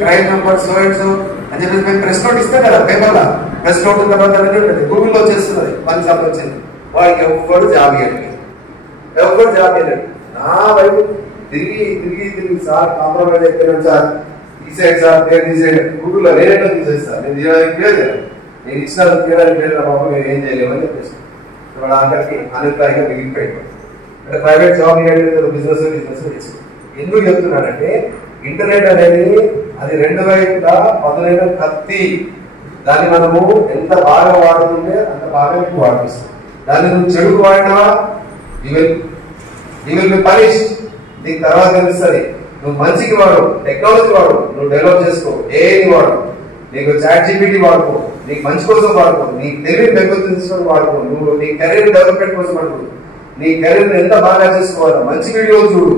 Crime number so and so అని చెప్పేసి మేము ప్రెస్ నోట్ ఇస్తాం కదా పేపర్లో. ప్రెస్ నోట్ తర్వాత ఉంటుంది, గూగుల్లో వచ్చేస్తున్నది పని సంబంధించింది. వాడికి ఎవ్వరు జాబ్ ఇవ్వండి, ఎవ్వరు జాబ్ ఇవ్వండి. నా వైపు తిరిగి తిరిగి తిరిగి సార్ కాంప్రమైజ్ అయిపోయినాం సార్, తీసేయండి సార్, పేరు తీసేయండి. గూగుల్లో వేరేటో తీసేస్తాను, నేను తీయడానికి లేదు, నేను ఇచ్చిన తీయడానికి లేదు, బాబు మేము ఏం చేయలేమని చెప్పేసి వాడు అందరికి అనిప్రాయంగా మిగిలిపోయింది. అంటే ప్రైవేట్ జాబ్ ఇవ్వండి, బిజినెస్ చేసి ఎందుకు చెప్తున్నానంటే ఇంటర్నెట్ అనేది అది రెండు వైపులా పదునైన కత్తి. దాన్ని మనము ఎంత బాగా వాడుతుంటే అంత బాగా ఎక్కువ వాడిపిస్తాం. దాన్ని నువ్వు చెడుకు వాడినావా యూ విల్ బి పనిష్. నీకు తర్వాత తెలుస్తుంది. నువ్వు మంచికి వాడు, టెక్నాలజీ వాడు, నువ్వు డెవలప్ చేసుకో, ఏది వాడు, నీకు చాట్ జీపీటీ వాడుకో, నీకు మంచి కోసం వాడుకో, నీ కెరీర్ పెంపొందించడం వాడుకో, నువ్వు నీ కెరీర్ డెవలప్మెంట్ కోసం వాడుకో, నీ కెరీర్ ఎంత బాగా చేసుకోవాలా, మంచి వీడియోలు చూడు,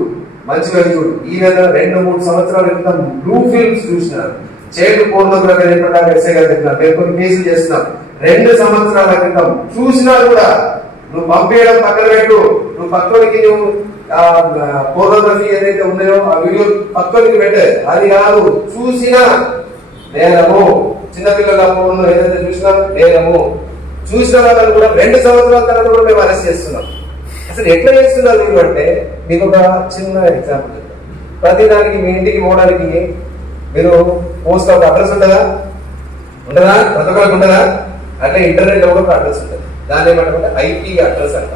మంచిగా చూడు. ఈ విధంగా 2-3 సంవత్సరాల క్రితం బ్లూ ఫిల్మ్స్ చూసినారు, చైల్డ్ పోర్నోగ్రఫీ చెప్పడానికి ఎస్ఐ గారు చెప్పినారు, మేము కొన్ని కేసులు చేస్తున్నాం. 2 సంవత్సరాల క్రితం చూసినా కూడా నువ్వు పంపేయడం పక్కన పెట్టు, నువ్వు పక్కనికి నువ్వు పోర్నోగ్రఫీ ఏదైతే ఉన్నాయో ఆ వీడియో పక్కనికి పెట్టే, అది కాదు చూసినా నేరము. చిన్నపిల్లల ఏదైతే చూసినా నేరము. చూసిన వాళ్ళని కూడా 2 సంవత్సరాల తర్వాత కూడా మేము అరెస్ట్ చేస్తున్నాం. అసలు ఎట్లా చేస్తున్నారు మీరు అంటే మీకు ఒక చిన్న ఎగ్జాంపుల్. ప్రతి దానికి మీ ఇంటికి పోవడానికి మీరు పోస్ట్ ఆఫ్ అడ్రస్ ఉంటుందా? ఉండదా? ప్రతి ఒక్కరికి ఉండదా? అట్లా ఇంటర్నెట్ లో కూడా ఒక అడ్రస్ ఉంటుంది. దాన్ని ఏమంటే ఐపీ అడ్రస్ అంట,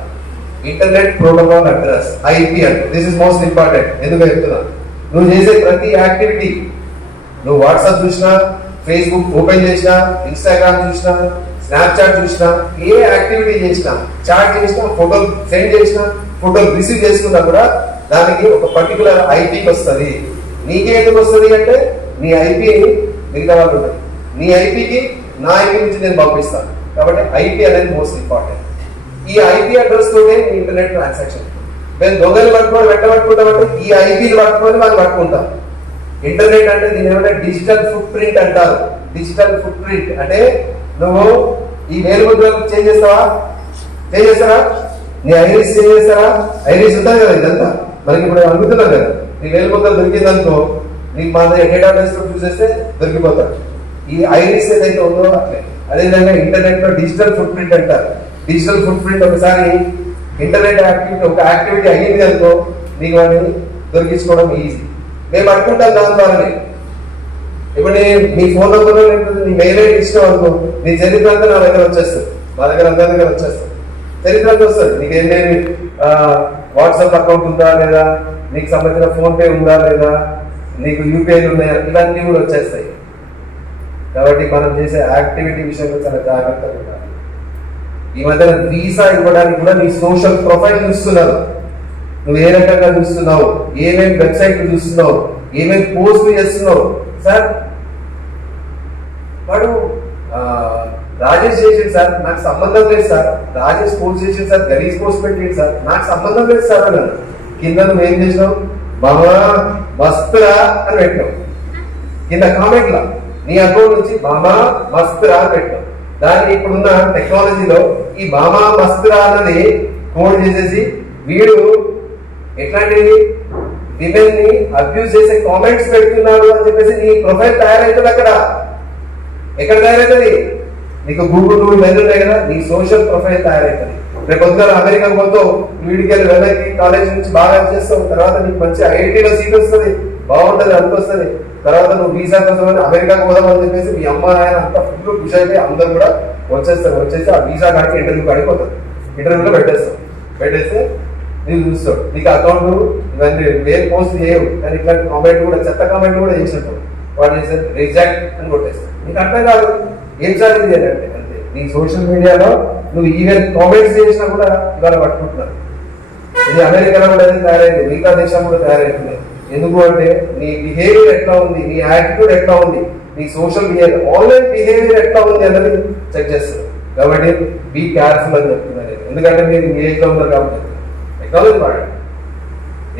ఇంటర్నెట్ ప్రోటోకాల్ అడ్రస్, ఐపీ అంటే. This is most important. ఎందుకు చెప్తున్నా, నువ్వు చేసే ప్రతి యాక్టివిటీ, నువ్వు వాట్సాప్ చూసినా, ఫేస్బుక్ ఓపెన్ చేసినా, ఇన్స్టాగ్రామ్ చూసినా, స్నాప్చాట్ చూసినా, ఏ యాక్టివిటీ చేసినా, చాట్ చేసినా, ఫోటోలు సెండ్ చేసినా, ఫోటోలు రిసీవ్ చేసుకున్నా కూడా దానికి ఒక పర్టికులర్ ఐపీకి వస్తుంది. నీకే ఎందుకు వస్తుంది అంటే నీ ఐపీని మిగతా వాళ్ళు ఉంటుంది, నీ ఐపీకి నా ఐపీ నుంచి నేను పంపిస్తాను. కాబట్టి ఐపీ అనేది మోస్ట్ ఇంపార్టెంట్. ఈ ఐపీ అడ్రస్ తోనే నీ ఇంటర్నెట్ ట్రాన్సాక్షన్. మేము దొంగలు పట్టుకొని వెంటబట్టుకుంటామంటే ఈ ఐపీని పట్టుకొని వాళ్ళు పట్టుకుంటాం. ఇంటర్నెట్ అంటే దీని ఏమంటే డిజిటల్ ఫుట్ ప్రింట్ అంటారు. డిజిటల్ ఫుట్ ప్రింట్ అంటే నువ్వు ఈ వేలుముద్రలు చేంజ్ చేస్తావా? చేంజ్ చేస్తారా? నీ ఐరిస్ చేంజ్ చేస్తారా? ఐరిస్ ఉంటుంది కదా, ఇదంతా మనకి ఇప్పుడు అనుకుంటున్నాం కదా. నీ వేలుముద్ర దొరికిందనుకో నీకు మా డేటాబేస్ లో చూసేస్తే దొరికిపోతాడు. ఈ ఐరిస్ ఏదైతే ఉందో అట్లే. అదేవిధంగా ఇంటర్నెట్ లో డిజిటల్ ఫుట్ ప్రింట్ అంటారు. డిజిటల్ ఫుట్ ప్రింట్ ఒకసారి ఇంటర్నెట్ యాక్టివిటీ ఒక యాక్టివిటీ అయ్యింది అనుకో నీకు వాటిని దొరికించుకోవడం ఈజీ. మేము అనుకుంటాం దాని ద్వారానే. ఇప్పుడు మీ ఫోన్ నంబర్ నీ మెయిల్ ఐడి ఇష్టం అనుకో, నీ చరిత్ర అంతా నా దగ్గర వచ్చేస్తుంది, మా దగ్గర అందరి దగ్గర వచ్చేస్తుంది. చరిత్ర అంతా వస్తుంది. నీకు ఏమేమి వాట్సాప్ అకౌంట్ ఉందా లేదా, నీకు సంబంధించిన ఫోన్ పే ఉందా లేదా, నీకు యూపీఐలు ఉన్నాయా, ఇవన్నీ కూడా వచ్చేస్తాయి. కాబట్టి మనం చేసే యాక్టివిటీ విషయంలో చాలా జాగ్రత్తగా ఉండాలి. ఈ మధ్యన వీసా ఇవ్వడానికి కూడా నీ సోషల్ ప్రొఫైల్ చూస్తున్నారు. నువ్వు ఏ రకంగా చూస్తున్నావు, ఏమేమి వెబ్సైట్లు చూస్తున్నావు, ఏమేమి పోస్టులు చేస్తున్నావు. సార్ వాడు రాజేష్ చేసింది సార్, నాకు సంబంధం లేదు సార్. రాజేష్ పోస్ట్ చేసింది సార్, గలీజ్ పోస్ట్ పెట్టింది సార్, నాకు సంబంధం లేదు సార్ అన్నాను. కింద నువ్వు ఏం చేసినావు, బామా మస్తురా అని పెట్టినావు. కింద కామెంట్ లా నీ అకౌంట్ నుంచి బామా మస్తురా అని పెట్టినావు. దాన్ని ఇప్పుడున్న టెక్నాలజీలో ఈ బామా మస్తురా అన్నది కోడ్ చేసేసి వీడు ఎట్లాంటి విమెన్ ని అబ్యూజ్ చేసే కామెంట్స్ పెడుతున్నాడు అని చెప్పేసి నీ ప్రొఫైల్ తయారవుతుంది. అక్కడ ఎక్కడ తయారవుతుంది? నీకు గూగుల్ మెయిల్ ఉన్నాయి కదా, నీ సోషల్ ప్రొఫైల్ తయారవుతుంది. రేపు పొద్దున అమెరికా పోతావు, వీడికి వెళ్ళి వెళ్ళకి కాలేజ్ నుంచి బాగా చేస్తావు, తర్వాత నీకు మంచి ఐఐటీలో సీట్ వస్తుంది, బాగుంటది, అంత వస్తుంది. తర్వాత నువ్వు వీసా కోసం అమెరికాకు పోదామని చెప్పేసి మీ అమ్మ ఆయన అంతా ఫుల్ ఖుషి అయితే అందరూ కూడా వచ్చేస్తారు. వచ్చేసి ఆ వీసా కాడికి ఇంటర్వ్యూ కాడికి పోతారు. ఇంటర్వ్యూలో పెట్టేస్తే నీకు చూస్తాడు. నీకు అకౌంట్ ఇవన్నీ వేరే పోస్ట్ చేయవు, కానీ ఇట్లాంటి కామెంట్ కూడా చెత్త కామెంట్ కూడా చేసినట్టు వాడు చేసే రిజెక్ట్ అని కొట్టేస్తాడు. నీకు అర్థం కాదు ఏం సాధింది అంటే అంతే. నీ సోషల్ మీడియాలో నువ్వు ఈవెన్ కామెంట్స్ చేసినా కూడా ఇవాళ పట్టుకుంటున్నారు. ఇది అమెరికాలో కూడా తయారైంది, మిగతా దేశం కూడా తయారైతుంది. ఎందుకు అంటే నీ బిహేవియర్ ఎట్లా ఉంది, నీ యాటిట్యూడ్ ఎట్లా ఉంది, నీ సోషల్ బిహేవియర్, ఆన్లైన్ బిహేవియర్ ఎట్లా ఉంది అన్నది చెక్ చేస్తారు. కాబట్టి బీ కేర్ఫుల్ అని చెప్తున్నారు. ఎందుకంటే మీరు మీ ఏజ్ లో ఉన్నారు కాబట్టి టెక్నాలజీ వాడండి,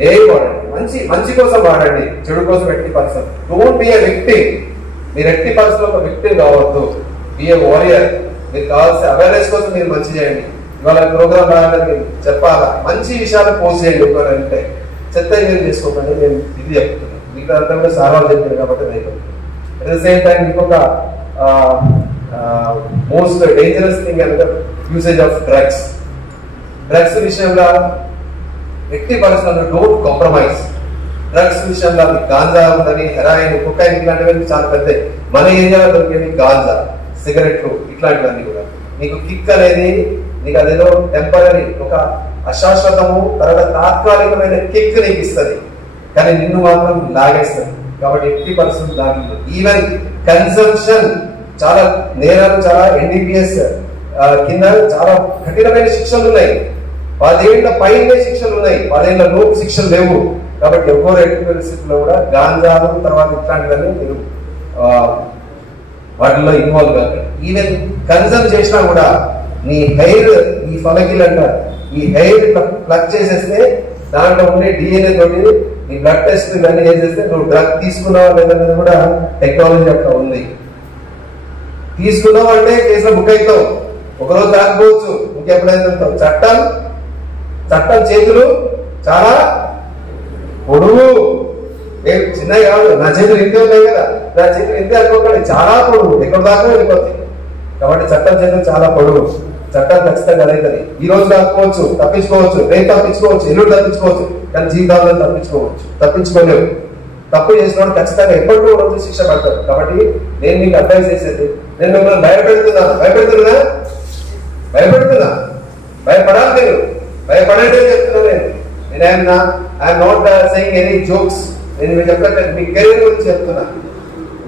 ఏ వాడండి, మంచి కోసం వాడండి, చెడు కోసం ఎట్టి person. Don't be a victim. మీరు ఎట్టి పర్సన్ ఒక విక్టిమ్ కావద్దు, బి ఎ వారియర్. మీరు కావాల్సిన అవేర్నెస్ కోసం మీరు మంచి చేయండి. ఇవాళ ప్రోగ్రామ్ రాయాలని చెప్పాలా, మంచి విషయాలు పోస్ట్ చేయండి. అంటే చెత్త ఏం చేసుకోకండి. నేను ఇది చెప్తున్నాను. మీకు మిగతా అంతా కూడా సార్లు చెప్పారు కాబట్టి అయిపోతుంది. అట్ ద సేమ్ టైం ఇంకొక మోస్ట్ డేంజరస్ థింగ్ అంటే యూసేజ్ ఆఫ్ డ్రగ్స్. డ్రగ్స్ విషయంలో ఎట్టి పరిస్థితుల్లో డోంట్ కాంప్రమైజ్. డ్రగ్స్ విషయంలో గాంజా ఉందని, హెరాయిన్, కొకైన్ ఇట్లాంటివన్నీ చాలా పెద్ద మన ఏరియాలో దొరికేది గాంజా, సిగరెట్లు ఇట్లాంటివన్నీ కూడా. నీకు కిక్ అనేది నీకు అదేదో టెంపరీ, ఒక అశాశ్వతము, తర్వాత తాత్కాలికమైన కిక్ నీకు ఇస్తుంది, కానీ నిన్ను మాత్రం లాగేస్తుంది. కాబట్టి ఎట్టి పరిస్థితులు లాగి ఈవెన్ కన్సంప్షన్ చాలా నేరాలు, చాలా NDPS కింద చాలా కఠినమైన శిక్షలు ఉన్నాయి. 10 ఏళ్ల పైనే శిక్షలు ఉన్నాయి, 10 ఏళ్ల లోపు శిక్షలు లేవు. కాబట్టి ఎవరు ఎట్టి పరిస్థితుల్లో కూడా గాంజాలు తర్వాత ఇట్లాంటివన్నీ మీరు వాటిల్లో ఇన్వాల్వ్ కాదు. ఈవెన్ కన్సర్న్ చేసినా కూడా నీ హెయిర్, ఈ ఫలకిల్ అంటారు, ఈ హెయిర్ ప్లగ్ చేసేస్తే దాంట్లో ఉండే DNA తోటి నీ బ్లడ్ టెస్ట్ ఇవన్నీ చేసేస్తే నువ్వు డ్రగ్ తీసుకున్నావా లేదనేది కూడా టెక్నాలజీ అట్లా ఉంది. తీసుకున్నావు అంటే కేసులో బుక్ అవుతావు, ఒకరోజు తాకపోవచ్చు, ఇంకెప్పుడైనా వెళ్తావు. చట్టం చేతులు చాలా పొడుగు, చిన్నవి కాదు. నా చేతులు ఇంతే ఉన్నాయి కదా, నా చేతులు ఇంతే అనుకోకండి, చాలా పొడుగు, ఎక్కడ దాకా వెళ్ళిపోతాయి. కాబట్టి చట్టం చేతులు చాలా పొడుగు, చట్టం ఖచ్చితంగా అవుతుంది. ఈ రోజు తప్పుకోవచ్చు, తప్పించుకోవచ్చు, రేపు తప్పించుకోవచ్చు, ఎల్లుండి తప్పించుకోవచ్చు, కానీ జీవితాల్లో తప్పించుకోలేవు. తప్పు చేసినప్పుడు ఖచ్చితంగా ఎప్పటికో రోజు శిక్ష పడతారు. కాబట్టి నేను మీకు అడ్వైస్ చేసేది, నేను మిమ్మల్ని భయపెడుతున్నా, భయపడాలి. మీరు భయపడండి చెప్తున్నా. నేను I'm not saying any jokes. నేను మీకు చెప్పట్లేదు, మీ కెరీర్ గురించి చెప్తున్నా.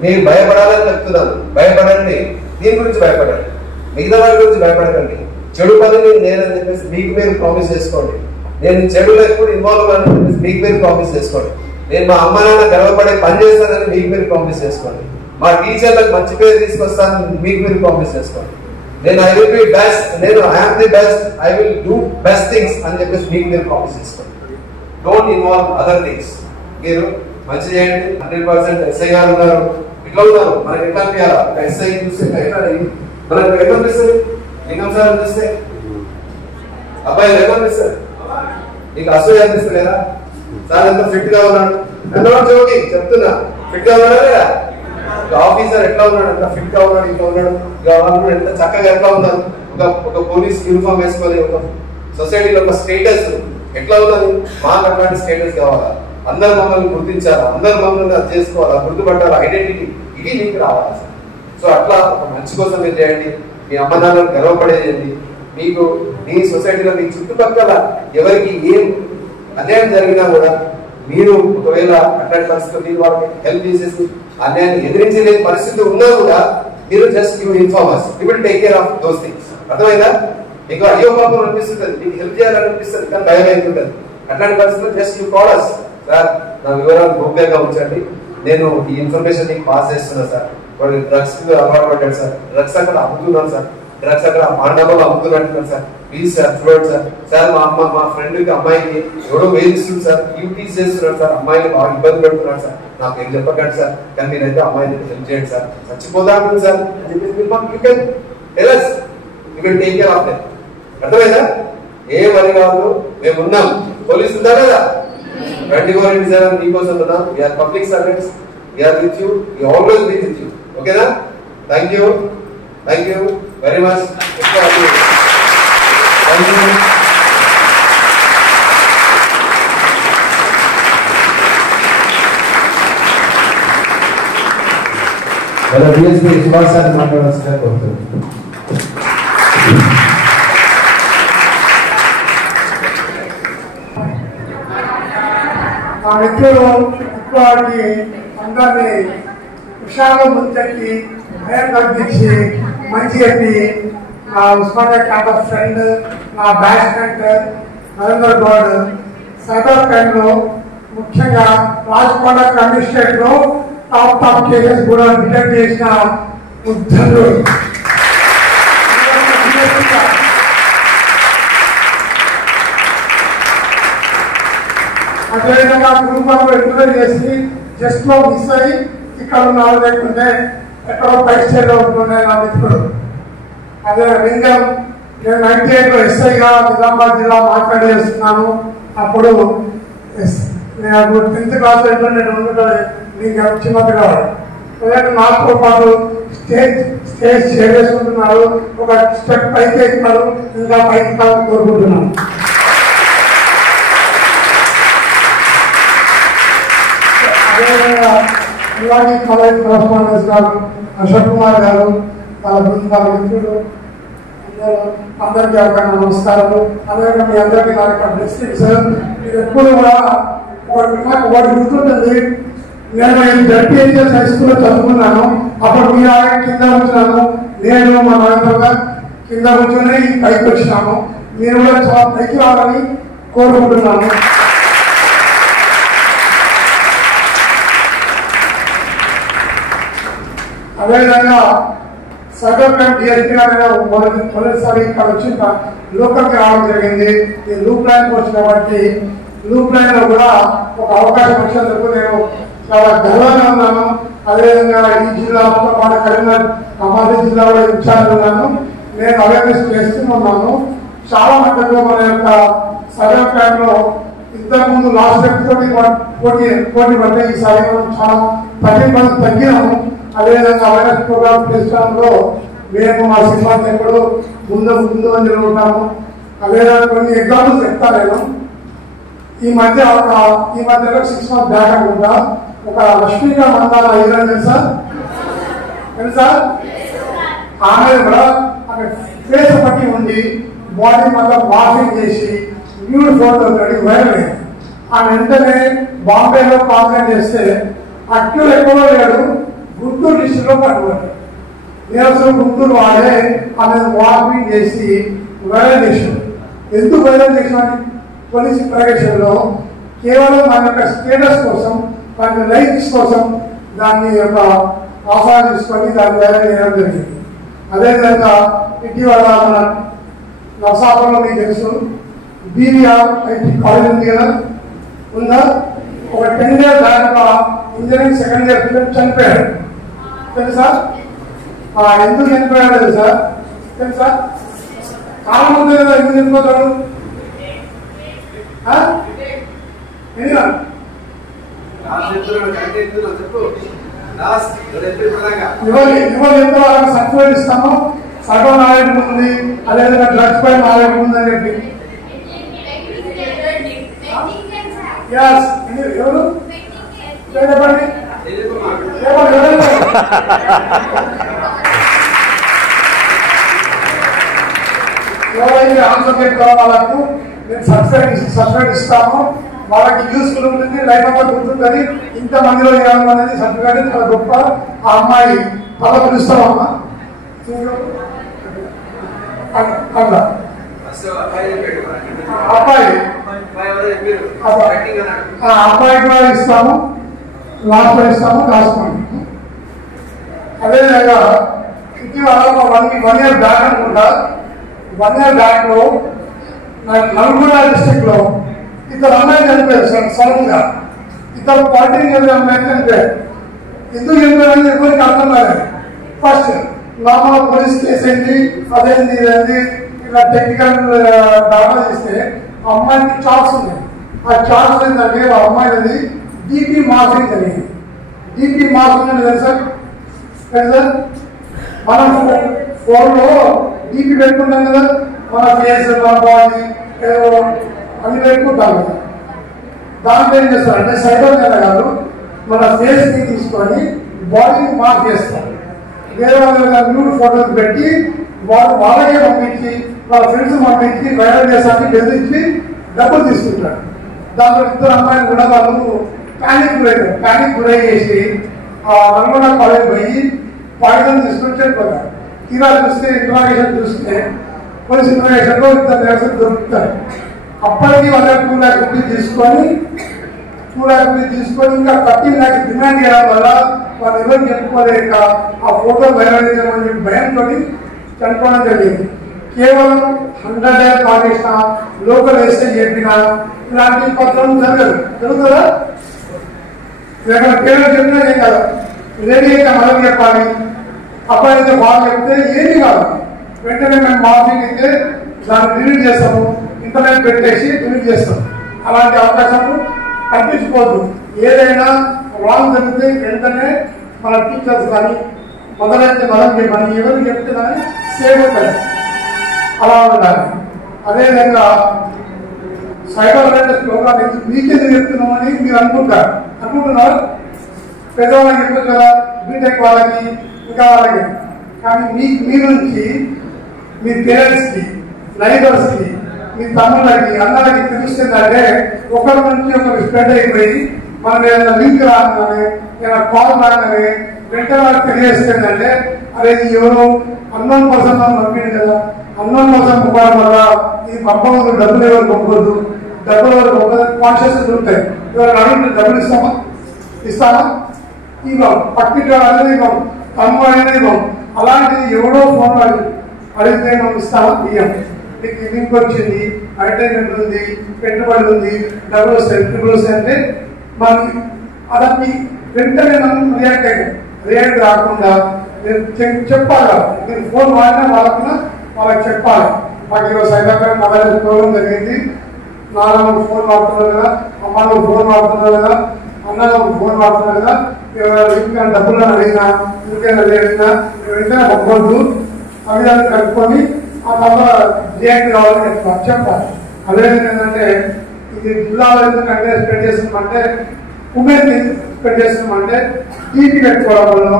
మీరు భయపడాలని చెప్తున్నాను. భయపడండి, దీని గురించి భయపడండి, మిగతా వారి గురించి భయపడకండి. చెడు పని నేనని చెప్పేసి మీకు మీరు ప్రామిస్ చేసుకోండి. నేను చెడులో ఎప్పుడు ఇన్వాల్వ్ కాదని చెప్పేసి మీకు మీరు ప్రామిస్ చేసుకోండి. నేను మా అమ్మ నాన్న గర్వపడే పని చేస్తానని మీకు మీరు ప్రామిస్ చేసుకోండి. మా టీచర్లకు మంచి పేరు తీసుకొస్తానని మీకు మీరు ప్రామిస్ చేసుకోండి. నేను I will be best, I'm the best, I will do best things అని చెప్పేసి మీకు మీరు ప్రామిస్ చేసుకోండి. Don't involve other things. మీరు మంచి చేయండి. 100% ఎస్ఐ గారు ఉన్నారు, ఇట్లా ఉన్నారు, మనకి ఎట్లా అనిపించాలా? ఎస్ఐ చూస్తే మనకు ఎట్లా అనిపిస్తుంది? లింగం సార్ చూస్తే అబ్బాయి ఎట్లా అనిపిస్తుంది? నీకు అసూయ అనిపిస్తలేదా? సార్ ఎంత ఫిట్ గా ఉన్నాడు, జోకింగ్ చెప్తున్నా, ఫిట్ గా ఉన్నాడా లేదా? ఆఫీసర్ ఎట్లా ఉన్నాడు, ఎంత ఫిట్ గా ఉన్నాడు, ఇట్లా ఉన్నాడు, ఎంత చక్కగా ఎట్లా ఉన్నారు, ఒక పోలీస్ యూనిఫామ్ వేసుకొని ఒక సొసైటీలో ఒక స్టేటస్ ఎట్లా ఉన్నది? మాకు అట్లాంటి స్టేటస్ కావాలా? అందరు మమ్మల్ని గుర్తించాలా, అందరు మమ్మల్ని అది చేసుకోవాలా, గుర్తుపట్టాలా, ఐడెంటిటీ ఇది మీకు రావాలి. సో అట్లా ఒక మంచి కోసం మీరు చేయండి. మీ అమ్మ నాన్నలు గర్వపడేది. మీకు మీ సొసైటీలో మీ చుట్టుపక్కల ఎవరికి ఏం అన్యాయం జరిగినా కూడా మీరు ఒకవేళ అట్లాంటి పరిస్థితులు మీరు వాళ్ళకి హెల్ప్ చేసేసి అన్యాయాన్ని ఎదిరించలేని పరిస్థితి ఉన్నా కూడా మీరు just you informers, you will take care of those things. అర్థమైందా? మీకు అయ్యో పాపం అనిపిస్తుంటది, మీకు హెల్ప్ చేయాలని అనిపిస్తుంది, కానీ భయం అవుతుంటది. అట్లాంటి పరిస్థితుల్లో just you call us. Sir నా వివరాలు గోప్యంగా ఉంచండి, నేను ఈ ఇన్ఫర్మేషన్ మీకు పాస్ చేస్తున్నా సార్. వాడు డ్రగ్స్ అలవాటు పడ్డాడు సార్, డ్రగ్స్ అక్కడ అమ్ముతున్నాను సార్, డ్రగ్స్ అక్కడ మాండవలో అమ్ముతున్నట్టున్నాను సార్, ప్లీజ్ సార్ చూడండి సార్. సార్ మా ఫ్రెండ్ కి అమ్మాయికి ఎవడో వేధిస్తుంది సార్, యూటీస్ చేస్తున్నాడు సార్, అమ్మాయిని బాగా ఇబ్బంది పెడుతున్నాడు సార్, నాకు ఏం చెప్పకండి సార్, కానీ మీరైతే అమ్మాయిని హెల్ప్ చేయండి సార్, చచ్చిపోతా ఉంటుంది సార్ అని చెప్పేసి టేక్ కేర్ ఆఫ్ దెమ్. అర్థమైందా? ఏ వరి కాదు, మేము ఉన్నాం. పోలీసు ఉంటారు కదా, 24/7 మీకోసం ఉన్నాం. We are public servants, we are with you, we always be with you. ఓకేనా? Thank you very much. DSP Subhash sir మాట్లాడాల్సిందిగా కోరుతున్నాను. మా మిత్రులు వారికి అందరినీ విషయాలు ముంచెత్తి భయం తగ్గించి మంచి చెప్పి నా ఉస్మానియా క్యాంపస్ ఫ్రెండ్, నా బ్యాచ్మెంట్ నరేంద్ర గౌడ్ సైబర్ క్రైమ్ లో ముఖ్యంగా రాజకోట కమిషనరేట్ లో టాప్ కేసెస్ కూడా డిటెక్ట్ చేసిన ఉద్యోగులు అదేవిధంగా కుటుంబంలో ఎంక్వైరీ చేసి జస్ట్ లో మిస్ అయ్యి ఇక్కడ ఉన్నారు, లేకుంటే ఎక్కడో పై స్టేట్లో ఉంటుండే నా మిత్రుడు. అదే లింగం, నేను 98లో ఎస్ఐగా నిజామాబాద్ జిల్లా మాట్లాడేస్తున్నాను. అప్పుడు నేను 10th క్లాస్ నేను ఇంకా చిన్నపిల్లవాడు నాతో పాటు స్టేజ్ షేర్ చేసుకుంటున్నారు. ఒక స్టెప్ పైకి ఎక్కుతారు, ఇంకా పైకి కోరుకుంటున్నాను. అదేవిధంగా ఇలాగే కాలేజ్ కరస్పాండెన్స్ గారు, అశోక్ కుమార్ గారు, వాళ్ళ మిత్రులు అందరికీ ఒక నమస్కారాలు. అదేవిధంగా మీ అందరికీ నా యొక్క బ్లెస్సింగ్స్. మీరు ఎప్పుడు కూడా ఒకటి గుర్తుంటుంది, నేను జడ్పీహెచ్ఎస్ హై స్కూల్లో చదువుకున్నాను. అప్పుడు మీ ఆయన కింద వచ్చినాను, నేను మా నాయకులుగా కింద కూర్చొని పైకి వచ్చినాము. మీరు కూడా చాలా పైకి రావాలని కోరుకుంటున్నాను. అదేవిధంగా సైబర్ క్రైమ్ డిఎస్పీ గారు మొదటిసారి ఇక్కడ వచ్చిన లోకల్కి రావడం జరిగింది. ఈ లూప్ లైన్కి వచ్చిన కాబట్టి లూప్ లైన్ లో కూడా ఒక అవకాశం వచ్చినందుకు నేను చాలా గర్వంగా ఉన్నాను. అదేవిధంగా ఈ జిల్లాతో పాటు కరీంనగర్ అమరావతి జిల్లా కూడా ఇన్ఛార్జ్ ఉన్నాను. నేను అవేర్నెస్ చేస్తూ ఉన్నాను. చాలా మటుకు మన యొక్క సైబర్ క్రైమ్ లో ఇంతకుముందు లాస్ట్ పోటీ పడితే ఈసారి మనం చాలా 30% తగ్గినాము. అదేవిధంగా అవేర్నెస్ ప్రోగ్రామ్ చేసడంలో మేము మా సిబ్బంది ఎప్పుడు ముందు అంజలు ఉంటాము. అదేవిధంగా కొన్ని ఎగ్జాంపుల్స్ చెప్తాను నేను. ఈ మధ్యలో 6 months బ్యాక్ అనుకుంటా ఒక రష్మిక మందాల హీరోయిన్ తెలుసా? ఆమె కూడా ఆమె ఫేస్ పట్టి ఉండి బాడీ మొత్తం వాషింగ్ చేసి న్యూడ్ ఫోటో వైరల్ అయింది. ఆమె వెంటనే బాంబేలో కాంప్లైంట్ చేస్తే అక్యూర్ ఎక్కువ లేడు, గుంటూరు డిస్ట్రిక్ట్ లో పట్టుబడి నేను గుంటూరు వాడే ఆమె వాకింగ్ చేసి వైరల్ చేశాడు. ఎందుకు వైరల్ చేసామని పోలీస్ ఇంట్రాగేషన్ లో కేవలం మన యొక్క స్టేటస్ కోసం, మన లైక్స్ కోసం దాన్ని యొక్క ఆస్వాదించుకొని దాన్ని వైరల్ చేయడం జరిగింది. అదేవిధంగా ఇటీవల మన నర్సాపురంలో మీకు తెలుసు బీవీఆర్ ఐటీ కాలేజ్ ఉంది కదా, ఉందా? ఒక 10 years దాంట్లో ఇంజనీరింగ్ సెకండ్ ఇయర్ స్టూడెంట్ చనిపోయాడు. తెలుసా? ఎందుకు చనిపోయాడు తెలుసా? చాలా మంది ఎందుకు చనిపోతాడు? సర్టిఫికేట్ ఇస్తాము, సగం నాలెడ్జ్ ఉంది, అదేవిధంగా డ్రగ్స్ పై నాలెడ్జ్ ఉందని చెప్పి. ఎవరు చెప్పండి, ఎవరైతే ఆన్సర్ చెప్తారో వాళ్ళకు మేము సర్టిఫికేట్ ఇస్తాము. వాళ్ళకి యూస్ఫుల్ ఉంటుంది, లైఫ్ అంతా గుర్తుంటుంది. ఇంత మందిలో అనేది సర్టిఫికేట్ చాలా గొప్ప. ఆ అమ్మాయి తల పిలుస్తామమ్మా అట్లా అబ్బాయి కూడా ఇస్తాము, లాస్ట్ లో ఇస్తాము, రాసుకోండి. అదేవిధంగా ఇటీవల 1 year బ్యాక్ అనుకుంటా, 1 year బ్యాక్ లో నల్గొండ డిస్ట్రిక్ట్ లో 2 అమ్మాయిలు చనిపోయారు సడన్ గా. 2 14 years అమ్మాయిలు చనిపోయారు. ఎందుకు చనిపోయారని ఎవరికి అర్థం కాలేదు. ఫస్ట్ నార్మల్ పోలీస్ కేసు ఏంటి, అదేంటి ఇదేంటి ఇలా టెక్నికల్ డాటా చేస్తే అమ్మాయికి చార్ట్స్ ఉన్నాయి. ఆ చార్ట్స్ ఏంటంటే ఆ అమ్మాయిది డీపీ మార్కింగ్ జరిగింది. డీపీ మార్కింగ్ అంటే తెలుసా? మనం ఫోన్ లో డీపీ పెట్టుకుంటాం కదా, మన ఫేస్, మన బాడీ ఏదో అన్ని పెట్టుకుంటాం కదా. దాంట్లో ఏం చేస్తారంటే సైబర్ నేర గారు మన ఫేస్ ని తీసుకొని బాడీని మార్క్ చేస్తారు. వేరే వాళ్ళ న్యూడ్ ఫోటోలు పెట్టి వాళ్ళకే పంపించి వాళ్ళ ఫ్రెండ్స్ పంపించి వైరల్ చేసానికి బెదిరించి డబ్బులు తీసుకుంటారు. దాంట్లో 2 అమ్మాయిలు కూడా వాళ్ళు ప్యానిక్ గురయ్యేసి నల్గొండ కాలేజ్ పోయి పాయిజన్ తీసుకుని చనిపోతారు. తీరా చూస్తే ఇంట్రాగేషన్ చూస్తే పోలీస్ ఇంట్రాగేషన్ లో 2 నిరసన దొరుకుతారు. అప్పటికి వాళ్ళ 2 lakh rupees తీసుకొని ఇంకా 13 lakhs డిమాండ్ చేయడం వల్ల వాళ్ళు ఎవరు చెప్పుకోలేక ఆ ఫోటో వైరల్ చేయమని చెప్పి భయంతో చనిపోవడం జరిగింది. కేవలం 100 days కాంగ్రెస్ లోకల్ వేస్తే చెప్పినా ఇలాంటి పత్రం జరుగుతుందా? ఎక్కడ పేరు చెప్పినా ఏం కాదు, రెడీ అయితే మనం చెప్పాలి. అబ్బాయి అయితే బాగా చెప్తే ఏది కాదు, వెంటనే మేము మార్కింగ్ అయితే దాన్ని డిలీట్ చేస్తాము, ఇంటర్నెట్ పెట్టేసి డిలీట్ చేస్తాం. అలాంటి అవకాశాలు కల్పించుకోవద్దు. ఏదైనా రాంగ్ జరిగితే వెంటనే మన టీచర్స్ కానీ మొదలైతే మొదలు మనం ఎవరు చెప్తే కానీ సేవ్ అవుతాయి. అలా ఉండాలి. అదేవిధంగా సైబర్ అవేర్నెస్ ప్రోగ్రామ్ మీకెందుకు చెప్తున్నామని మీరు అనుకుంటున్నారు. పెద్దవాళ్ళకి చెప్పచ్చు కదా, బీటెక్ వాళ్ళకి ఇంకా వాళ్ళకి. కానీ మీ నుంచి మీ పేరెంట్స్కి, నైబర్స్కి, మీ తమ్ముళ్ళకి, అన్నలకి తెలుస్తుందంటే ఒకరి నుంచి ఒకరు స్ప్రెడ్ అయిపోయి మనం ఏదైనా లింక్ రాగానే ఏదైనా కాల్ రాగానే వెంటనే వాళ్ళకి తెలియజేస్తుందంటే అదే ఎవరు అన్నోన్ పర్సన్ పంపింది కదా, అన్నోన్ పర్సన్ పంపడం వల్ల ఈ పంపవద్దు, డబ్బులు ఎవరు పంపవద్దు, డబ్బులు ఎవరు పంపదు కాన్షియస్ ఉంటాయి. ఎవరు అడుగుతుంది డబ్బులు ఇస్తామా ఇవ్వం, పక్కింటి అనేది ఇవ్వం, తమ్ముడు అనేది ఇవ్వం. అలాంటిది ఎవడో ఫోన్ అడిగితే మనం ఇస్తామా ఇవ్వం. మీకు లింక్ వచ్చింది, అడ్వర్టైజ్మెంట్ ఉంది, పెట్టుబడి ఉంది, డబ్బులు వస్తాయి అంటే మనకి అదాన్ని వెంటనే మనం రియాక్ట్ కాకుండా చెప్పాలి. మీరు ఫోన్ వాడినా వాళ్ళకి చెప్పాలి. మాకు ఈరోజు సైబర్ మొబైల్ ప్రోగ్రామ్ జరిగింది, నాన్న ఫోన్ వాడుతున్నారు కదా, అమ్మ నువ్వు ఫోన్ వాడుతున్నారు కదా, అన్న నువ్వు ఫోన్ వాడుతున్నారు కదా, ఎవరైనా డబ్బులు అడిగినా ఇంకేనా అడిగినా వెంటనే ఒప్పొద్దు ఆ విధాన్ని కలుపుకొని ఆ తర్వాత రియాక్ట్ కావాలని చెప్పాలి. అదేవిధంగా ఏంటంటే ఇది జిల్లాలో ఎందుకంటే స్ప్రెడ్ చేస్తున్నామంటే ఉమెన్ స్ప్రెడ్ చేస్తున్నామంటే టీపీ పెట్టుకోవడం వల్ల,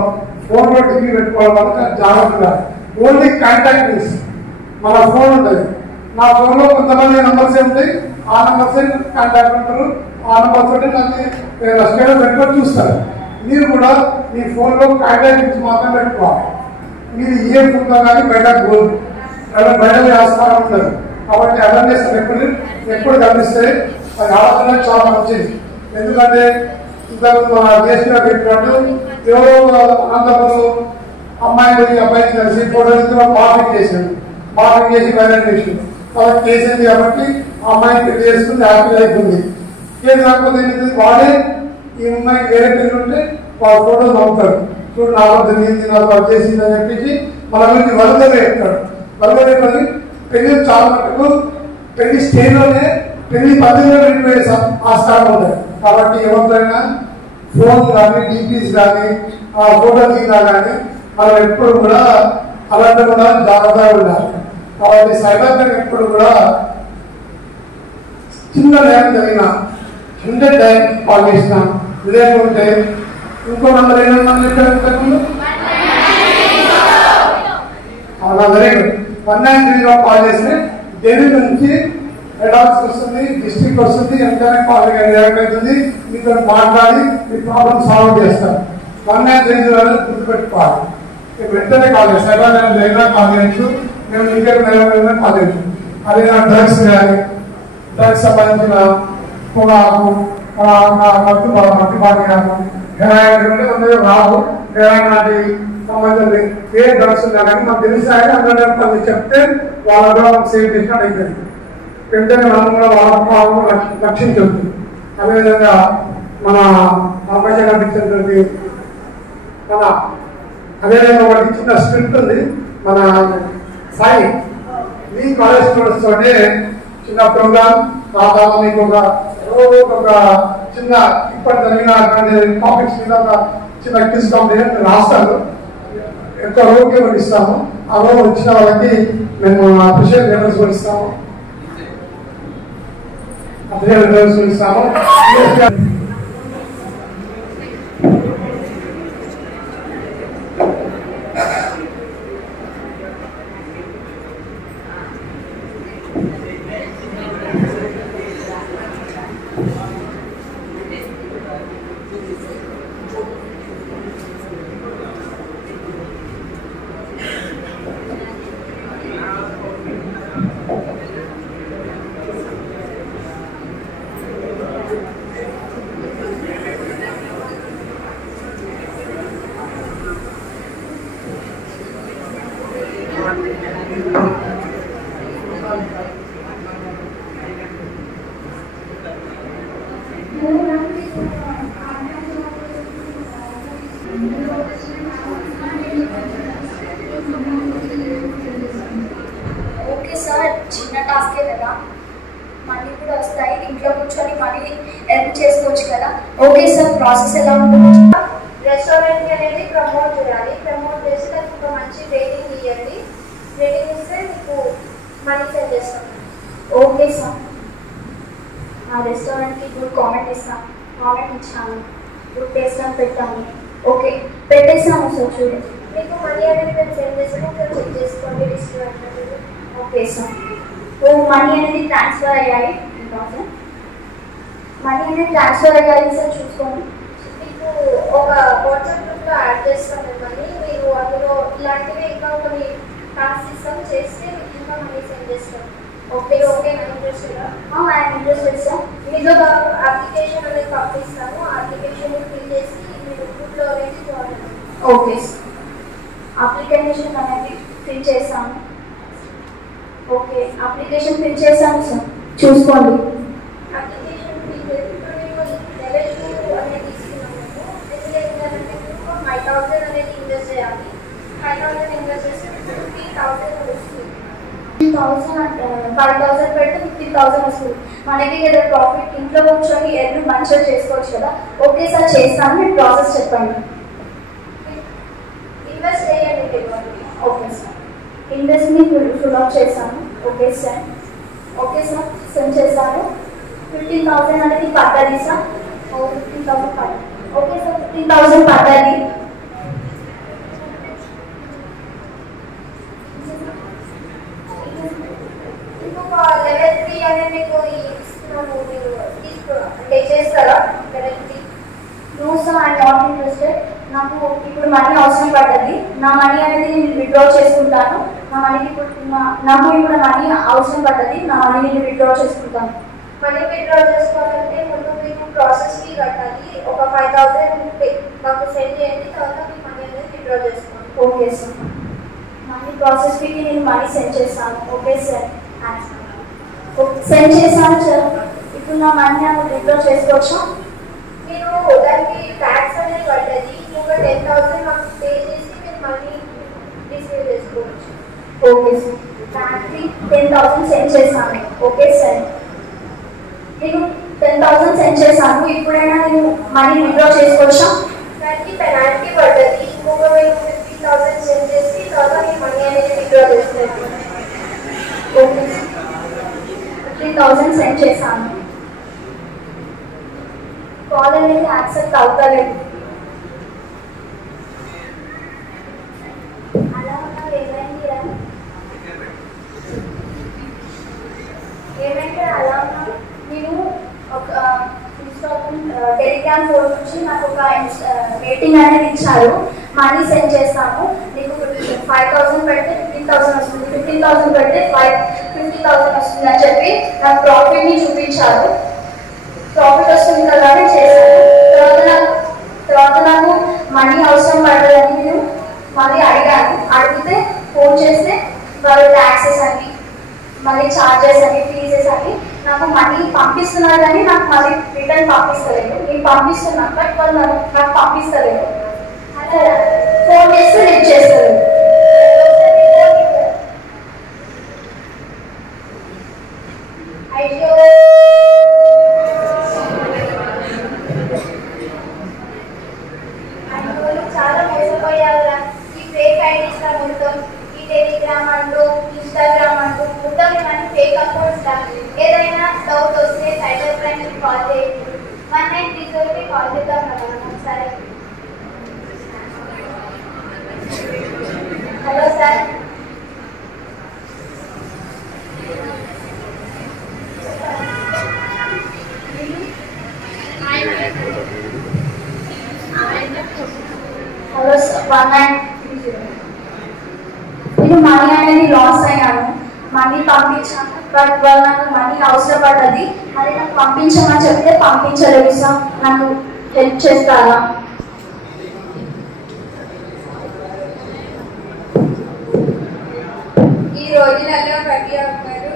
ఫోన్లో టీపీ పెట్టుకోవడం వల్ల జాగ్రత్తగా ఓన్లీ కాంటాక్ట్ లిస్ట్ మన ఫోన్ ఉంటుంది. నా ఫోన్లో కొంతమంది నంబర్స్ ఉంటాయి, ఆ నంబర్స్ కాంటాక్ట్ ఉంటారు, ఆ నంబర్స్ ఉంటే నాకు స్టేలో పెట్టుకొని చూస్తారు. మీరు కూడా మీ ఫోన్లో కాంటాక్ట్ లిస్ట్ మాత్రం పెట్టుకోవాలి. మీరు ఏ ఫోన్లో కానీ బయటకు బయట ఆస్కారం ఉండదు. కాబట్టి అవేర్నెస్ ఎప్పుడు కనిపిస్తాయి. అది ఆలోచన చాలా మంచిది. ఎందుకంటే ఇంతకు దేశంలో పెట్టినట్టు ఎవరో అనంతపురం అబ్బాయిని కలిసి ఫోటో మార్పింగ్ చేసి వైరల్ చేసింది. కాబట్టి చేసింది కాబట్టి ఆ అమ్మాయిని పెళ్లి చేసుకుంది, హ్యాపీ లైఫ్ ఉంది. ఏది కాకపోతే వాడే ఈ అమ్మాయికి వేరే పెళ్లి ఉంటే వాళ్ళ ఫోటోలు పంపుతాడు. చూడు నా వద్ద నీంది, నాకు అది చేసింది అని చెప్పేసి మన గురించి వరదగా చెప్తాడు. వరదగా పెళ్లి చాలా మటుకు పెళ్లి స్టేజ్లోనే పెళ్లి పద్ధతిలో వెళ్ళిపోయే ఆస్కారం ఉంటుంది. కాబట్టి ఎవరికైనా ఫోన్ కానీ డీపీస్ కానీ ఆ ఫోటో దిగినా కానీ మనం ఎప్పుడు కూడా అలాంటి కూడా జాగ్రత్తగా ఉండాలి. కాబట్టి సైబర్ క్రైమ్ ఎప్పుడు కూడా చిన్న టైం జరిగిన 100 టైం కాల్ చేసిన లేకుంటే ఇంకో నంబర్ ఏమన్నా చెప్పారు అలా వెరీ గుడ్ 193లో కాల్ చేస్తే ఢిల్లీ నుంచి హెడ్ ఆఫీస్ వస్తుంది, డిస్ట్రిక్ట్ వస్తుంది, ఎంతైనా కాల్ రియాక్ట్ అవుతుంది, మీతో మాట్లాడి మీ ప్రాబ్లం సాల్వ్ చేస్తారు. 193 గుర్తుపెట్టుకోవాలి. వెంటనే కాల్ చేస్తాం, సైబర్ లైవ్గా కాల్ చేయొచ్చు, మేము ఇంటర్ లైవ్గా కాల్ చేయొచ్చు. అదే డ్రగ్స్ కానీ డ్రగ్స్ సంబంధించిన పొగాకు మట్టి పానీయాలు హెరాయిన్ రావు, హెరాయిన్ లాంటి సంబంధించిన ఏ డ్రగ్స్ ఉన్నా కానీ మనకు తెలిసాక అందరూ చెప్తే వాళ్ళ కూడా మనకు సేవ్ చేసినట్టు అయిపోయింది. వెంటనే మనం కూడా వాళ్ళ రక్షించవచ్చు. అదేవిధంగా మన అమ్మాయి కనిపించినటువంటి మన అదేవిధంగా ఒకటి చిన్న స్క్రిప్ట్ ఉంది మన సాయి మీ కాలేజ్ స్టూడెంట్స్ తోటే చిన్న ప్రోగ్రామ్ కావాలి. మీకు ఒక చిన్న ఇప్పటి జరిగిన టాపిక్స్ మీద ఒక చిన్న క్విజ్ కాంపిటీషన్ రాస్తారు. ఎక్కువ రోజుకి కూడా ఇస్తాము. ఆ రోజు వచ్చిన వాళ్ళకి మేము అప్రిషియేట్ లెటర్స్ కూడా ఇస్తాము. ఓకే సార్, చిన్న టాస్కే కదా, మనీ కూడా వస్తాయి. ఇంట్లో కూర్చొని మనీ ఎర్న్ చేసుకోవచ్చు కదా. ఓకే సార్, ప్రాసెస్ ఎలా ఉంటుంది? రెస్టారెంట్ అనేది ప్రమోట్ చేయాలి. ప్రమోట్ చేసి దానికి ఒక మంచి రేటింగ్ ఇవ్వండి. రేటింగ్ ఇస్తే మీకు మనీ సెండ్ చేస్తాం. ఓకే సార్, ఆ రెస్టారెంట్కి గుడ్ కామెంట్ ఇస్తాను. కామెంట్ ఇచ్చాను, గుడ్ టేస్ట్ అని పెట్టాను. ఓకే, పెట్టేసాను సార్. చూడండి, మీకు మనీ అనేది మేము సెండ్ చేస్తాము. ఒకసారి చెక్ చేసుకోండి లిస్ట్ అనేది. Okay sir. ఓ మనీ అనేది ట్రాన్స్ఫర్ అయ్యాయి. మనీ అనేది ట్రాన్స్ఫర్ అయ్యాయి సార్, చూసుకోండి. మీకు ఒక వాట్సాప్ గ్రూప్లో యాడ్ చేస్తాం మిమ్మల్ని. మీరు అందులో ఇలాంటివి ఇంకా కొన్ని టాస్క్ ఇస్తాం, చేస్తే మీకు ఇంకా మనీ సెండ్ చేస్తాం. ఓకే ఓకే, నా ఇంట్రెస్టెడా? I'm interested sir. మీకు ఒక అప్లికేషన్ అనేది పంపిస్తాము. ఆ అప్లికేషన్ ఫిల్ చేసి మీరు గ్రూప్లో అనేది జాయిన్ అవ్వండి. ఓకే సార్, అప్లికేషన్ అనేది ఫిల్ చేస్తాను. ఓకే, అప్లికేషన్ ఫిల్ చేశాను సార్, చూసుకోండి. అప్లికేషన్ ఫిల్ చేసి ఇప్పుడు మేము లెవెల్ 2 అనేది తీసుకున్నాము. ఇందులో ఏంటంటే మీకు 5,000 అనేది ఇన్వెస్ట్ చేయాలి. 5,000 ఇన్వెస్ట్ చేస్తే 50,000 వస్తుంది. 5,000 పెడితే 50,000 వస్తుంది. మనకి కదా ప్రాఫిట్. ఇంట్లో కూర్చొని ఎర్న్ మంచిగా చేసుకోవచ్చు కదా. ఓకే సార్, చేస్తాను. మీరు ప్రాసెస్ చెప్పండి. ఇన్వెస్ట్ చేయండి. ఓకే సార్, ఇన్వెస్ట్ని ఫుల్ అప్ చేశాను. Okay sir. Okay sir, send చేశాను. 15,000 అనేది పడ్డది సార్. 15,000 పడ్డది. ఓకే సార్, 15,000 పడ్డది. ఇంకొక లెవెల్ 3 అనేది మీకు ఇస్తున్నాము. మీరు అంటే చేస్తారా level 3? No sir, I'm not interested. నాకు ఇప్పుడు మనీ అవసరం పడ్డది. నా మనీ అనేది నేను విత్డ్రా చేసుకుంటాను. నా మనీకి ఇప్పుడు నాకు ఇప్పుడు మనీ అవసరం పడ్డది. నా మనీ నేను విత్డ్రా చేసుకుంటాను. మనీ విత్డ్రా చేసుకోవాలంటే ముందు మీకు ప్రాసెస్ ఫీ కట్టాలి. ఒక 5,000 మాకు సెండ్ చేయండి. తర్వాత మీకు మనీ అనేది విత్డ్రా చేసుకోండి. ఓకే సార్, మనీ ప్రాసెస్ ఫీకి నేను మనీ సెండ్ చేస్తాను. ఓకే సార్, సెండ్ చేశాను సార్. ఇప్పుడు నా మనీ నాకు విత్డ్రా చేసుకోవచ్చా? మీరు దానికి ట్యాక్స్ అనేది పడ్డది. ఒక 10,000 మాకు పే చేసి మీరు మనీ రిసీవ్ చేసుకోవచ్చు. ఓకే సార్, ట్యాక్స్కి 10,000 సెండ్ చేశాను. ఓకే సార్, నేను 10,000 సెండ్ చేశాను. ఇప్పుడైనా నేను మనీ విత్డ్రా చేసుకోవచ్చా? దానికి పెనాల్టీ పడ్డది. ఇంకొక మీరు 50,000 సెండ్ చేసి తర్వాత మీ మనీ అనేది విత్డ్రా చేసుకోండి. ఓకే సార్, 50,000 సెండ్ చేశాను. కాల్ అనేది యాక్సెప్ట్ అవుతలేదు. అలా ఉన్నది ఏమైంది? ఏమైతే అలా ఉన్నా నేను ఒక టెలిగ్రామ్ ఫోన్ నుంచి నాకు ఒక రేటింగ్ అనేది ఇచ్చారు. మనీ సెండ్ చేస్తాము. నీకు 5,000 పెడితే 15,000 వస్తుంది, 15,000 పెడితే 50,000 వస్తుంది అని చెప్పి నాకు ప్రాఫిట్ని చూపించారు. ప్రాఫిట్ వస్తుంది కదా అని చేశాను. తర్వాత నాకు మనీ అవసరం పడదని నేను మళ్ళీ అడిగాను. అడిగితే ఫోన్ చేస్తే వాళ్ళు ట్యాక్సెస్ అని మళ్ళీ ఛార్జెస్ అని ఫీజెస్ అని నాకు మనీ పంపిస్తున్నారు కానీ నాకు మళ్ళీ రిటర్న్ పంపిస్తలేదు. నేను పంపిస్తున్నాను బట్ వాళ్ళు నాకు పంపిస్తలేదు. అలా ఫోన్ చేస్తే లిఫ్ట్ చేస్తారు. అయ్యో, చాలా మోసపోయారా? ఈ ఫేక్ ఐడీస్ మొత్తం, ఈ టెలిగ్రామ్ అంటూ ఇన్స్టాగ్రామ్ అంటూ మొత్తం ఇవన్నీ ఫేక్ అకౌంట్స్. ఏదైనా డౌట్ వస్తే సైబర్ క్రైమ్ కాల్ చేయండి. 1930 కాల్ చేద్దాం కదా మనం ఒకసారి. Hello sir. Hello sir, 1930. నేను మనీ అనేది లాస్ అయ్యాను. మనీ పంపించాను బట్ వాళ్ళు నాకు మనీ అవసరం పడ్డది. అది నాకు పంపించమని చెప్తే పంపించలేదు సార్. నాకు హెల్ప్ చేస్తారా? ఈ రోజులలో ప్రతి ఒక్కరు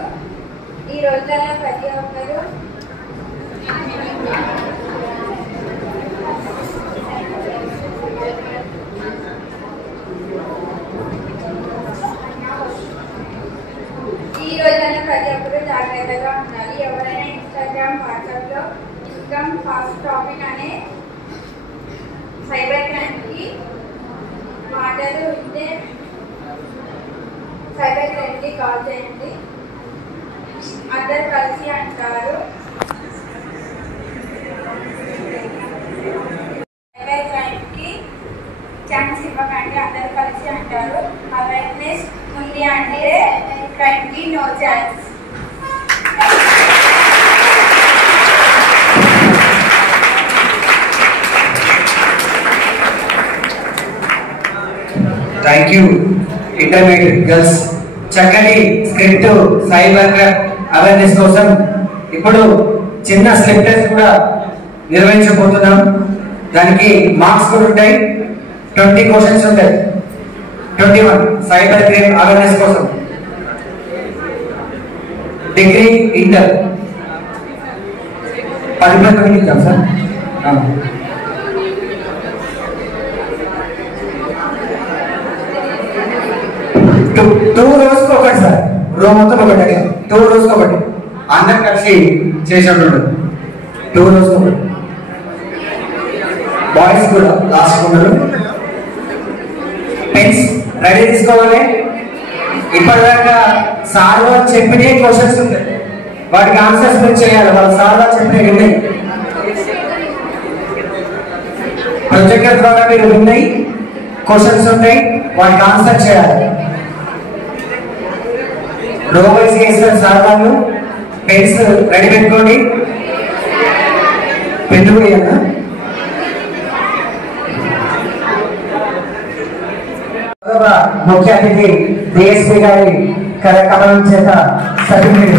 జాగ్రత్తగా ఉండాలి. ఎవరైనా ఇన్స్టాగ్రామ్, వాట్సాప్లో ఇన్కమ్ ఫాస్ట్ ప్రాఫిట్ అనే సైబర్ క్రైమ్కి మాటలు ఉంటే సైబర్ క్రైమ్కి కాల్ చేయండి. అందరు కలిసి అంటారు. సైబర్ క్రైమ్కి ఛాన్స్ ఇవ్వకండి. అందరు కలిసి అంటారు. అవేర్నెస్ ఉంది అంటే క్రైమ్కి no chance. Thank you intermediate girls. చక్కటి స్క్రిప్ట్ సైబర్ అవేర్నెస్ కోసం ఇప్పుడు చిన్న స్లిప్ టెస్ట్ కూడా నిర్వహించబోతున్నాం. దానికి మార్క్స్ కూడా ఉంటాయి. 20 క్వశ్చన్స్ ఉంటాయి. 21 సైబర్ క్రైమ్ అవేర్నెస్ కోసం. డిగ్రీ ఇంటర్ 10 మందికి ఇద్దాం సార్. 2 రోజుకి ఒకటి సార్. రోజు మొత్తం ఒకటి. 2 రోజుకి ఒకటి. అందరు కలిసి చేసేటప్పుడు 2 రోజుకి ఒకటి. బాయ్స్ కూడా లాస్ట్ ఉన్నారు. పెన్స్ రెడీ తీసుకోవాలి. ఇప్పటిదాకా సార్ వాళ్ళు చెప్పినే క్వశ్చన్స్ ఉంటాయి. వాటికి ఆన్సర్స్ మీరు చేయాలి. వాళ్ళు సార్ వాళ్ళు చెప్పిన విన్నాయి. ప్రొజెక్టర్ ద్వారా మీరు విన్నాయి క్వశ్చన్స్ ఉంటాయి. వాటికి ఆన్సర్ చేయాలి. రోబోట్స్ చేస్తారు సార్ వాళ్ళు. పెన్స్ రెడీ పెట్టుకోండి. పెన్ను కూడా ముఖ్య అతిథి డిఎస్పీ గారి కళాకమలం చేత సర్టిఫికేట్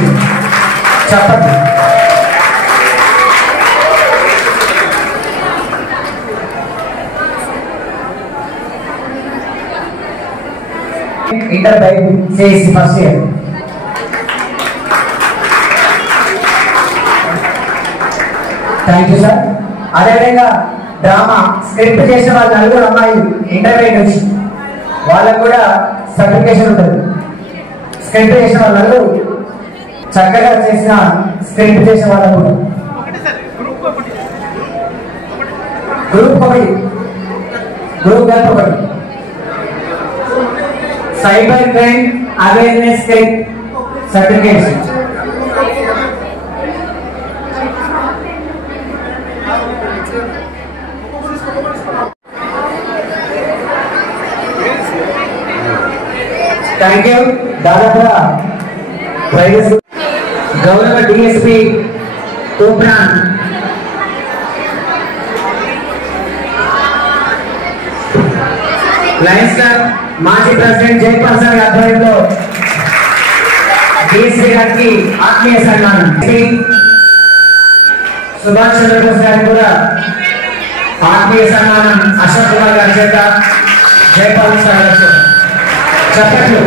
చెప్పండి. Inter by CSC first year. Thank you sir. అదేవిధంగా డ్రామా స్క్రిప్ట్ చేసిన వాళ్ళ నలుగురు అమ్మాయిలు ఇంటర్మీడియట్ నుంచి వాళ్ళకు కూడా సర్టిఫికేషన్ ఉంటుంది. స్క్రిప్ట్ చేసిన వాళ్ళ నలుగురు చక్కగా చేసిన స్క్రిప్ట్ చేసిన వాళ్ళకు గ్రూప్ ఒకటి గ్రూప్ గల్ప్ ఒకటి cyber crime awareness script certification. Thank you. దాదాపుగా ప్రైవేట్ గౌరవ డిఎస్పీ తూప్రాన్ లయన్స్ క్లబ్ మాజీ ప్రెసిడెంట్ జైపాల్ సార్ ఆధ్వర్యంలో డిఎస్పీ గారికి ఆత్మీయ సన్మానం. సుభాష్ చంద్రబోస్ గారికి కూడా ఆత్మీయ సన్మానం అశోక్ కుమార్ గారి చేత జైపాల్ సార్ గారు చెప్పట్లు.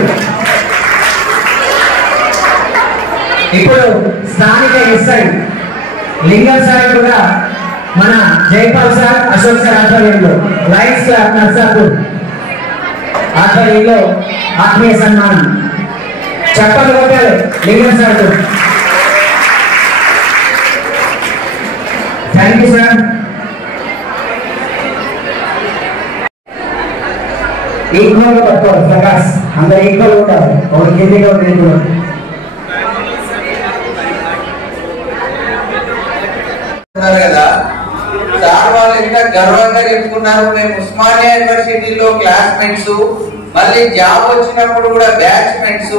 ఇప్పుడు స్థానిక ఎస్ఐ లింగం సార్ కూడా మన జైపాల్ సార్ అశోక్ సార్ ఆధ్వర్యంలో లయన్స్ క్లబ్ నర్సాపూర్ ఆధ్వర్యంలో ఆత్మీయ సన్మానం. చెప్పలు కొట్టారు లింగం sir. Thank you sir. Equal గా పట్టుకోవాలి ప్రకాష్. అందరు ఈక్వల్ ఉంటారు. ఒకటి కిందిగా కదా సార్ వాళ్ళు ఎంత గర్వంగా చెప్పుకున్నారు. మేము ఉస్మానియా యూనివర్సిటీలో క్లాస్మేట్స్, మళ్ళీ జాబ్ వచ్చినప్పుడు కూడా బ్యాచ్మేట్స్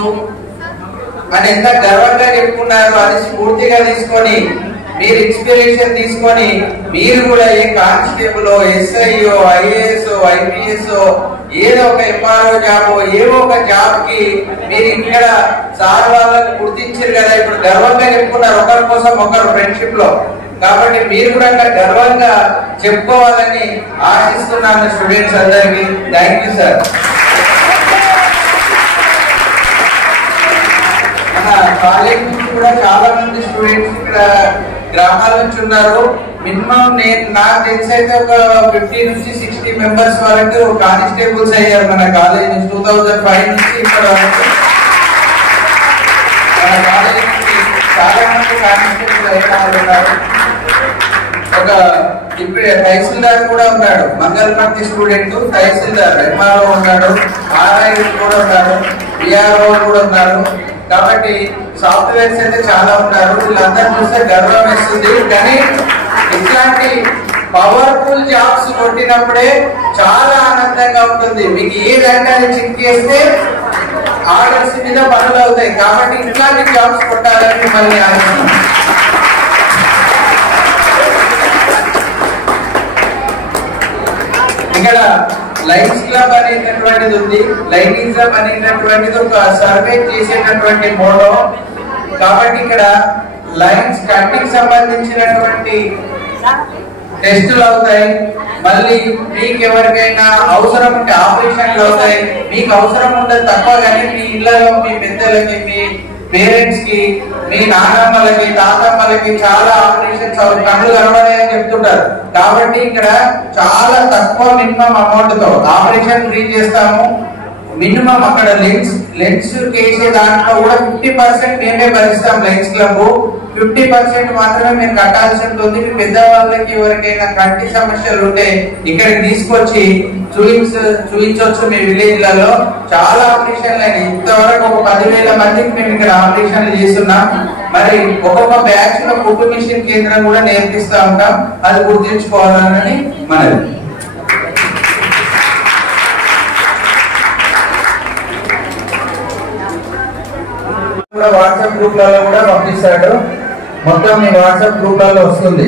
అని ఎంత గర్వంగా చెప్పుకున్నారు. అది స్ఫూర్తిగా తీసుకొని మీరు ఇన్స్పిరేషన్ తీసుకొని మీరు కూడా ఏ కానిస్టేబుల్, ఎస్ఐఓ, ఐఏఎస్, ఐపీఎస్, ఏదో ఒక ఎంఆర్ఓ జాబ్, ఏదో ఒక జాబ్ కి మీరు ఇక్కడ సార్ వాళ్ళని గుర్తించారు కదా. ఇప్పుడు గర్వంగా చెప్పుకున్నారు ఒకరి కోసం ఒకరు ఫ్రెండ్షిప్ లో. కాబట్టి మీరు కూడా గర్వంగా చెప్పుకోవాలని ఆశిస్తున్నాను స్టూడెంట్స్ అందరికి. Thank you sir. మన కాలేజ్ నుంచి కూడా చాలా మంది స్టూడెంట్స్ ఇక్కడ గ్రామాల నుంచి ఉన్నారు. మినిమం నాకు తెలిసి అయితే ఒక 50 నుంచి 60 మెంబర్స్ వరకు కానిస్టేబుల్స్ అయ్యారు మన కాలేజ్ నుంచి. 2005 నుంచి ఇక్కడ వరకు మన కాలేజ్ నుంచి చాలా మంది కానిస్టేబుల్ అయ్యే ఉన్నారు. ఒక ఇప్పుడు తహసీల్దార్ కూడా ఉన్నాడు, మంగళపర్తి స్టూడెంట్ తహసీల్దార్ ఎంఆర్ఓ ఉన్నాడు, ఆర్ఐ కూడా ఉన్నారు, విఆర్ఓ కూడా ఉన్నారు. కాబట్టి సాఫ్ట్వేర్స్ అయితే చాలా ఉన్నారు. వీళ్ళందరూ చూస్తే గర్వం వేస్తుంది. కానీ ఇట్లాంటి పవర్ఫుల్ జాబ్స్ కొట్టినప్పుడే చాలా ఆనందంగా ఉంటుంది. మీకు ఏదంటే అది చెక్ చేస్తే ఆర్డర్స్ మీద పనులు అవుతాయి. కాబట్టి ఇట్లాంటి జాబ్స్ కొట్టాలని మిమ్మల్ని ఆలోచన. ఇక్కడ లైన్స్ క్లబ్ అనేటటువంటిది ఉంది. లైనిజం అనేటటువంటిది ఒక సర్వే చేసేటటువంటి మోడో. కాబట్టి ఇక్కడ లైన్స్ కంటికి సంబంధించినటువంటి టెస్టులు అవుతాయి. మళ్ళీ మీకు ఎవరికైనా అవసరం ఉంటే ఆపరేషన్లు అవుతాయి. మీకు అవసరం ఉండదు తక్కువ, కానీ మీ ఇళ్లలో మీ పెద్దలకి, మీ పేరెంట్స్ కి, మీ నాన్నమ్మలకి, తాతమ్మలకి చాలా ఆపరేషన్స్ కళ్ళు కనబడాయని చెప్తుంటారు. కాబట్టి ఇక్కడ చాలా తక్కువ మినిమం అమౌంట్ తో ఆపరేషన్ ఫ్రీ చేస్తాము. మినిమం అక్కడ లెన్స్ చేసే దాంట్లో కూడా 50% మేమే భరిస్తాం. లెన్స్ క్లబ్ 50% మాత్రమే మేము కట్టాల్సి ఉంటుంది. మీ పెద్దవాళ్ళకి ఎవరికైనా కంటి సమస్యలు ఉంటే ఇక్కడికి తీసుకొచ్చి చూపించవచ్చు. మీ విలేజ్లలో చాలా ఆపరేషన్లు అయినాయి. ఇంతవరకు ఒక 10,000 మందికి మేము ఇక్కడ ఆపరేషన్లు చేస్తున్నాం. మరి ఒక్కొక్క బ్యాచ్ లో కుట్టు మిషన్ కేంద్రం కూడా నేర్పిస్తూ ఉంటాం. అది గుర్తుంచుకోవాలని మనది. వాట్సాప్ గ్రూప్లలో కూడా పంపిస్తాడు. మొత్తం మీ వాట్సాప్ గ్రూప్లలో వస్తుంది.